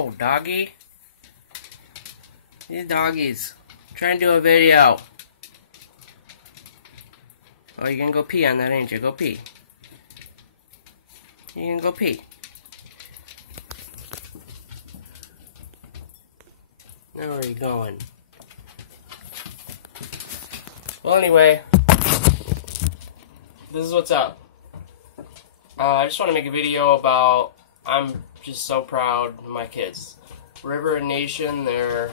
Whoa, doggy. These doggies. I'm trying to do a video. Oh, you're gonna go pee on that, ain't you? Go pee. You're gonna go pee. Now where are you going? Well, anyway, this is what's up. I just want to make a video about, I'm just so proud of my kids. River and Nation, they're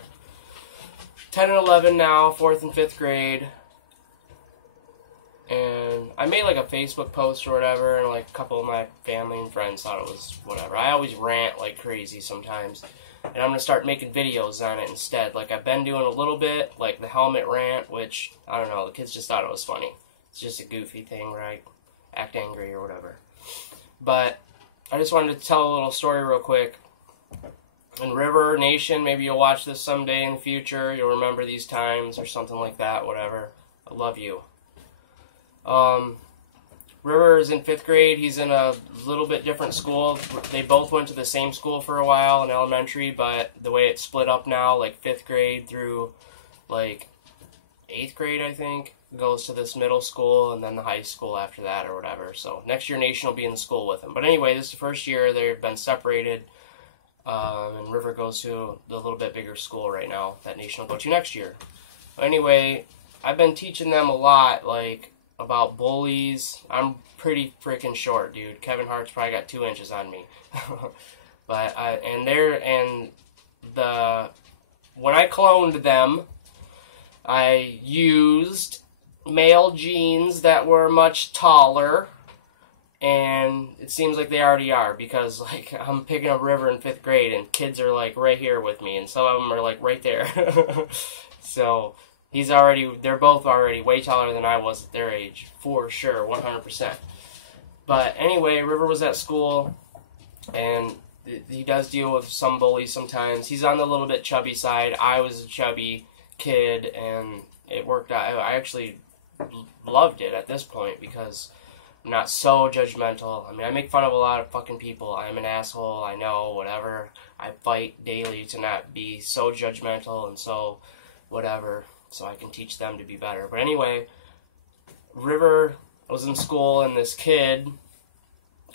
10 and 11 now, 4th and 5th grade. And I made like a Facebook post or whatever, and like a couple of my family and friends thought it was whatever. I always rant like crazy sometimes. And I'm going to start making videos on it instead. Like I've been doing a little bit, like the helmet rant, which, I don't know, the kids just thought it was funny. It's just a goofy thing, right? Act angry or whatever. But I just wanted to tell a little story real quick. And River Nation, maybe you'll watch this someday in the future. You'll remember these times or something like that, whatever. I love you. River is in 5th grade. He's in a little bit different school. They both went to the same school for a while in elementary, but the way it's split up now, like 5th grade through like 8th grade, I think, goes to this middle school and then the high school after that or whatever. So next year Nation will be in the school with him. But anyway, this is the first year they've been separated, and River goes to the little bit bigger school right now that Nation will go to next year. Anyway, I've been teaching them a lot, like, about bullies. I'm pretty freaking short, dude. Kevin Hart's probably got 2 inches on me. But when I cloned them, I used male genes that were much taller, and it seems like they already are, because like I'm picking up River in 5th grade and kids are like right here with me, and some of them are like right there. So they're both already way taller than I was at their age, for sure, 100%. But anyway, River was at school, and he does deal with some bullies sometimes. He's on the little bit chubby side. I was a chubby kid, and it worked out. I actually loved it at this point, because I'm not so judgmental. I mean, I make fun of a lot of fucking people. I'm an asshole, I know, whatever. I fight daily to not be so judgmental and so whatever, so I can teach them to be better. But anyway, River was in school, and this kid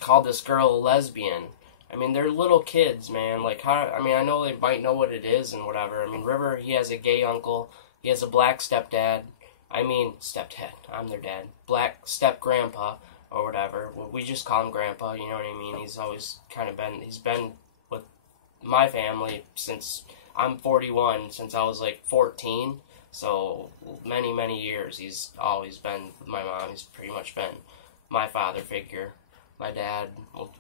called this girl a lesbian. I mean, they're little kids, man. Like, I know they might know what it is and whatever. I mean, River, he has a gay uncle. He has a black stepdad. I mean, stepdad. I'm their dad. Black step-grandpa or whatever. We just call him Grandpa, you know what I mean? He's always kind of he's been with my family since I'm 41, since I was like 14. So many, many years he's always been with my mom. He's pretty much been my father figure. My dad, we'll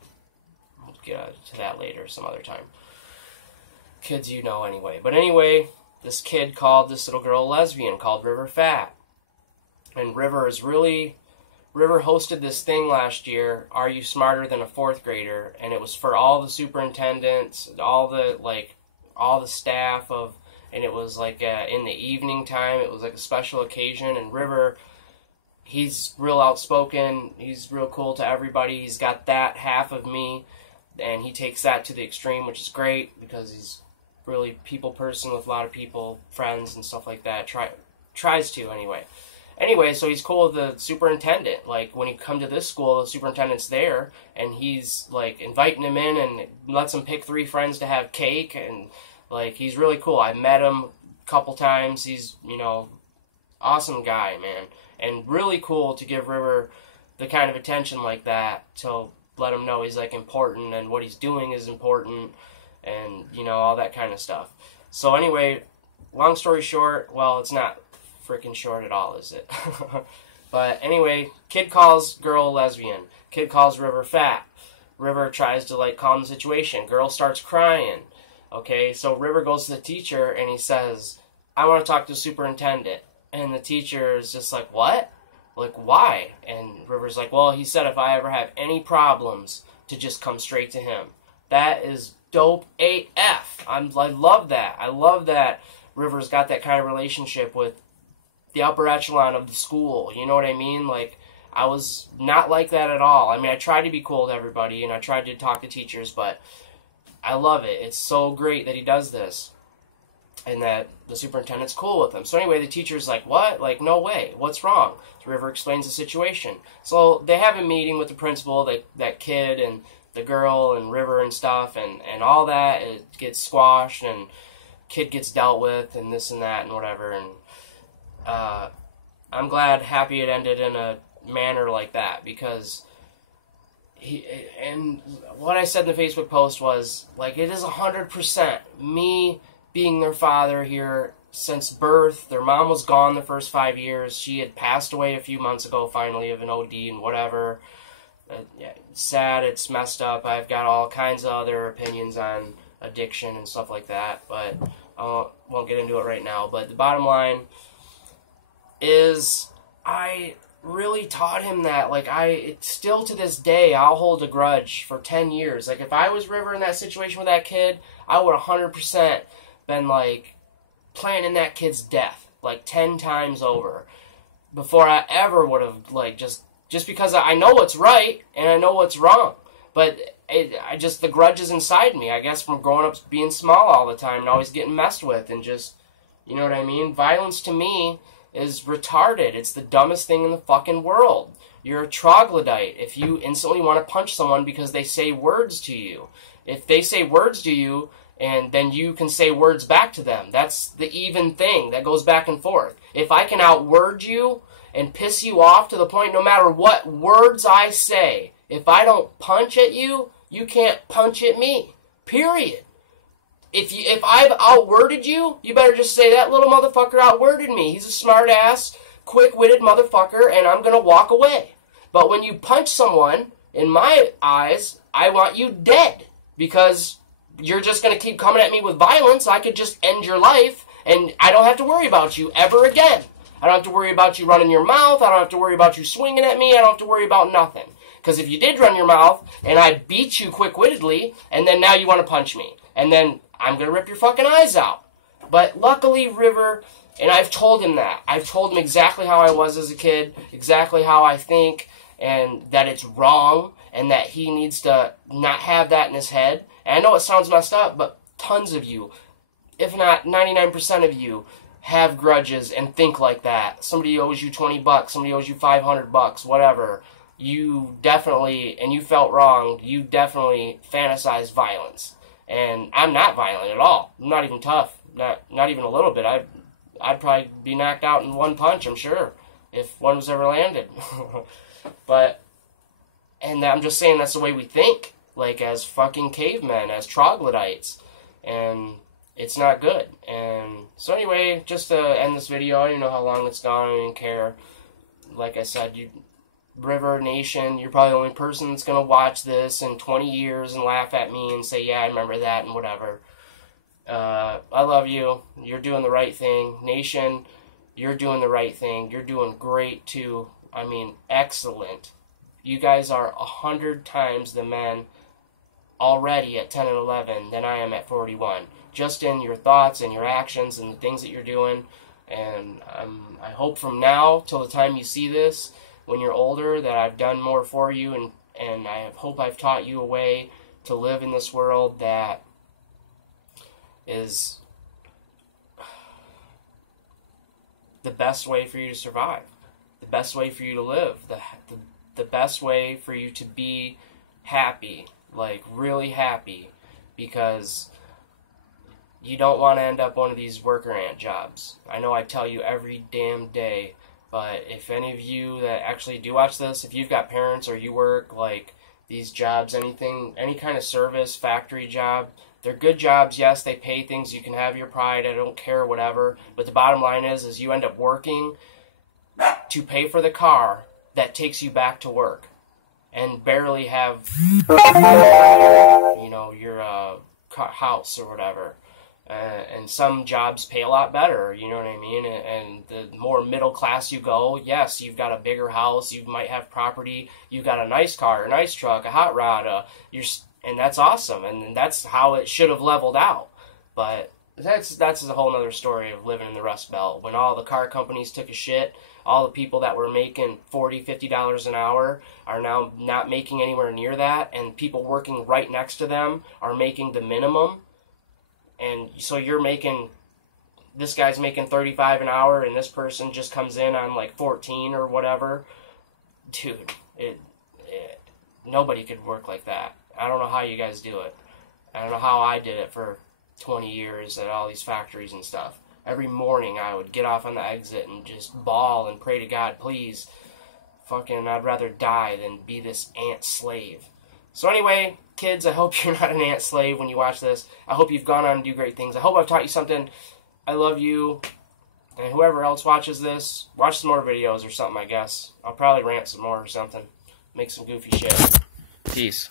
get to that later some other time. Kids, you know anyway. But anyway, this kid called this little girl a lesbian, called River fat. And River hosted this thing last year, Are You Smarter Than a 4th Grader? And it was for all the superintendents, all the staff of, and it was like in the evening time. It was like a special occasion, and River, he's real outspoken, he's real cool to everybody. He's got that half of me, and he takes that to the extreme, which is great, because he's really people person with a lot of people, friends and stuff like that. Tries to anyway. Anyway, so he's cool with the superintendent. Like, when you come to this school, the superintendent's there, and he's like inviting him in and lets him pick 3 friends to have cake, and like, he's really cool. I met him a couple times. He's, you know, awesome guy, man. And really cool to give River the kind of attention like that, to let him know he's like important and what he's doing is important, and, you know, all that kind of stuff. So anyway, long story short, well, it's not freaking short at all, is it? But anyway, kid calls girl lesbian. Kid calls River fat. River tries to like calm the situation. Girl starts crying. Okay, so River goes to the teacher and he says, I want to talk to the superintendent. And the teacher is just like, what? Like, why? And River's like, well, he said if I ever have any problems, to just come straight to him. That is dope AF. I love that. I love that River's got that kind of relationship with the upper echelon of the school. You know what I mean? Like, I was not like that at all. I mean, I tried to be cool to everybody, and I tried to talk to teachers, but I love it. It's so great that he does this. And that the superintendent's cool with him. So anyway, the teacher's like, what? Like, no way. What's wrong? So River explains the situation. So they have a meeting with the principal, that kid and the girl and River and stuff, and all that. It gets squashed, and kid gets dealt with, and this and that and whatever. And I'm glad, happy it ended in a manner like that, because and what I said in the Facebook post was, like, it is 100% me being their father here since birth. Their mom was gone the first 5 years. She had passed away a few months ago, finally, of an OD and whatever. Yeah, it's sad, it's messed up. I've got all kinds of other opinions on addiction and stuff like that, but I won't get into it right now. But the bottom line is, I really taught him that. Like, it's still to this day, I'll hold a grudge for 10 years. Like, if I was River in that situation with that kid, I would 100% been, like, planning that kid's death, like, 10 times over, before I ever would have, like, just because I know what's right, and I know what's wrong, but the grudge is inside me, I guess, from growing up being small all the time, and always getting messed with, and just, you know what I mean? Violence, to me, is retarded. It's the dumbest thing in the fucking world. You're a troglodyte if you instantly want to punch someone because they say words to you. If they say words to you, and then you can say words back to them. That's the even thing that goes back and forth. If I can outword you and piss you off to the point, no matter what words I say, if I don't punch at you, you can't punch at me. Period. If I've outworded you, you better just say, that little motherfucker outworded me. He's a smart-ass, quick-witted motherfucker, and I'm going to walk away. But when you punch someone, in my eyes, I want you dead, because you're just going to keep coming at me with violence. I could just end your life, and I don't have to worry about you ever again. I don't have to worry about you running your mouth. I don't have to worry about you swinging at me. I don't have to worry about nothing. Because if you did run your mouth, and I beat you quick-wittedly, and then now you want to punch me, and then I'm going to rip your fucking eyes out. But luckily, River, and I've told him that. I've told him exactly how I was as a kid, exactly how I think, and that it's wrong, and that he needs to not have that in his head. And I know it sounds messed up, but tons of you, if not 99% of you, have grudges and think like that. Somebody owes you $20, somebody owes you $500, whatever. You definitely, and you felt wrong, you definitely fantasize violence. And I'm not violent at all. I'm not even tough. Not even a little bit. I'd probably be knocked out in one punch, I'm sure, if one was ever landed. And I'm just saying that's the way we think. Like, as fucking cavemen, as troglodytes, and it's not good. And so anyway, just to end this video, I don't even know how long it's gone, I don't even care. Like I said, River Nation, you're probably the only person that's going to watch this in 20 years and laugh at me and say, yeah, I remember that and whatever. I love you. You're doing the right thing. Nation, you're doing the right thing. You're doing great too. I mean, excellent. You guys are 100 times the men already at 10 and 11 than I am at 41. Just in your thoughts and your actions and the things that you're doing. And I hope from now till the time you see this, when you're older, that I've done more for you, and I hope I've taught you a way to live in this world that is the best way for you to survive, the best way for you to live, the best way for you to be happy, like really happy, because you don't want to end up one of these worker ant jobs. I know I tell you every damn day, but if any of you that actually do watch this, if you've got parents or you work like these jobs, anything, any kind of service, factory job, they're good jobs. Yes, they pay things. You can have your pride. I don't care, whatever. But the bottom line is you end up working to pay for the car that takes you back to work and barely have, your house or whatever. And some jobs pay a lot better, you know what I mean? And the more middle class you go, yes, you've got a bigger house, you might have property, you've got a nice car, a nice truck, a hot rod, and that's awesome, and that's how it should have leveled out. But that's a whole other story of living in the Rust Belt. When all the car companies took a shit, all the people that were making $40, $50 an hour are now not making anywhere near that, and people working right next to them are making the minimum. And so this guy's making 35 an hour, and this person just comes in on like 14 or whatever. Dude, nobody could work like that. I don't know how you guys do it. I don't know how I did it for 20 years at all these factories and stuff. Every morning I would get off on the exit and just bawl and pray to God, please, fucking, I'd rather die than be this ant slave. So anyway, kids, I hope you're not an ant slave when you watch this. I hope you've gone on to do great things. I hope I've taught you something. I love you. And whoever else watches this, watch some more videos or something, I guess. I'll probably rant some more or something. Make some goofy shit. Peace.